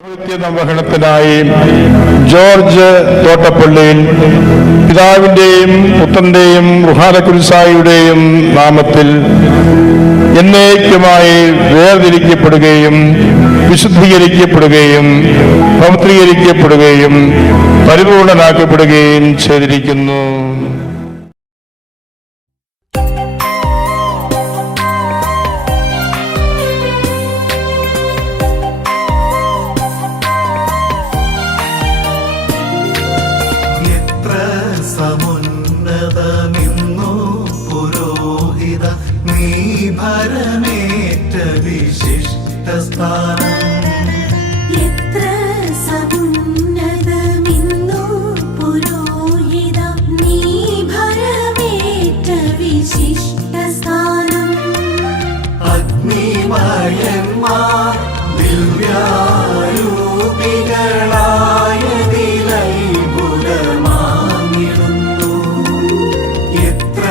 നിർവഹണത്തിനായി George തോട്ടപ്പള്ളിയിൽ പിതാവിന്റെയും പുത്രന്റെയും റുഹാനക്കുരിശായിയുടെയും നാമത്തിൽ എന്നേക്കുമായി വേർതിരിക്കപ്പെടുകയും വിശുദ്ധീകരിക്കപ്പെടുകയും പവിത്രീകരിക്കപ്പെടുകയും പരിപൂർണനാക്കപ്പെടുകയും ചെയ്തിരിക്കുന്നു. സമുന്നതമിന്നു പുരോഹിത നീ ഭരമേറ്റ വിശിഷ്ട സ്ഥാനം. എത്ര സമുന്നതമിന്നു പുരോഹിത നീ ഭരമേറ്റ വിശിഷ്ട സ്ഥാനം. അഗ്നിമയന്മാർ ദിവ്യാരൂപികളായതിലത്ഭുതമാങ്ങിടുന്നു. എത്ര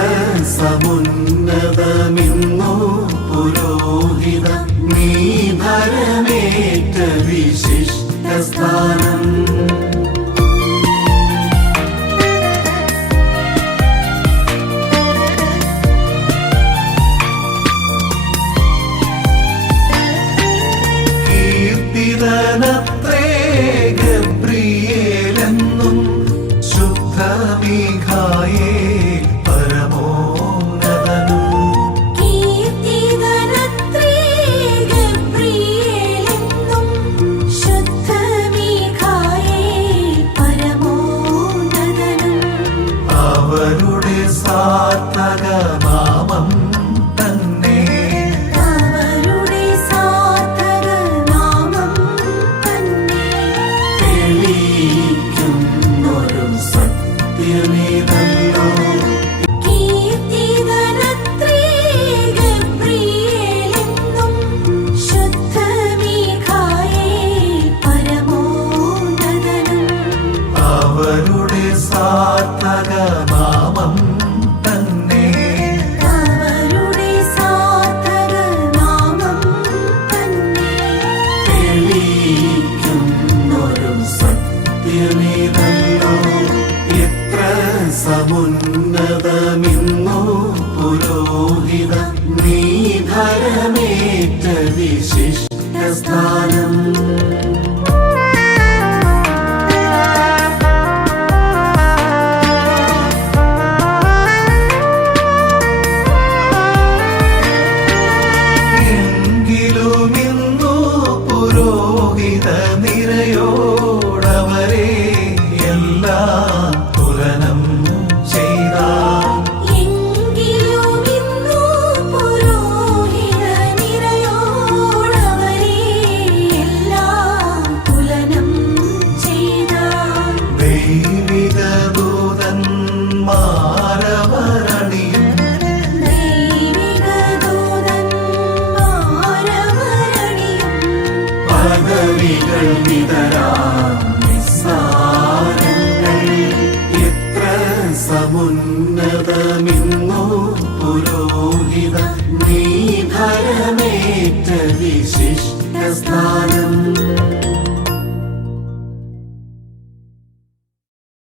സമുന്നതമിന്നു പുരോഹിത നീ ഭരമേറ്റ വിശിഷ്ട സ്ഥാനം. കീർത്തിതനത്രേ ഗബ്രിയേലെന്നും ശുദ്ധ മീഖായേൽ പരമോന്നതനും. കീർത്തിതനത്രേ ഗബ്രിയേലെന്നും ശുദ്ധ മീഖായേൽ പരമോന്നതനും. അവരുടെ സാർത്ഥക നാമം തന്നെ അവരുടെ സാർത്ഥക നാമം തന്നെ തെളിയിക്കുന്നൊരു സത്യമേതല്ലോ. കീർത്തിതനത്രേ ഗബ്രിയേലെന്നും ശുദ്ധ മീഖായേൽ പരമോന്നതനും. അവരുടെ സാർത്ഥക നാമം തന്നെ അവരുടെ സാർത്ഥക നാമം തന്നെ തെളിയിക്കുന്നൊരു സത്യമേതല്ലോ. എത്ര സമുന്നതമിന്നു പുരോഹിത നീ ഭരമേറ്റ വിശിഷ്ട സ്ഥാനം. എങ്കിലുമിന്നു പുരോഹിത നിരയോടവരെ എല്ലാം തുലനം ചെയ്താൽ. എങ്കിലുമിന്നു പുരോഹിത നിരയോടവരെ എല്ലാം തുലനം ചെയ്താൽ. ദൈവിക ദൂതന്മാരവരണിയും ദൈവിക ദൂതന്മാരവരണിയും പദവികൾ വിതരാം നിസ്സാരങ്ങൾ. എത്ര സമുന്നതമിന്നു പുരോഹിത നീ ഭരമേറ്റ വിശിഷ്ട സ്ഥാനം.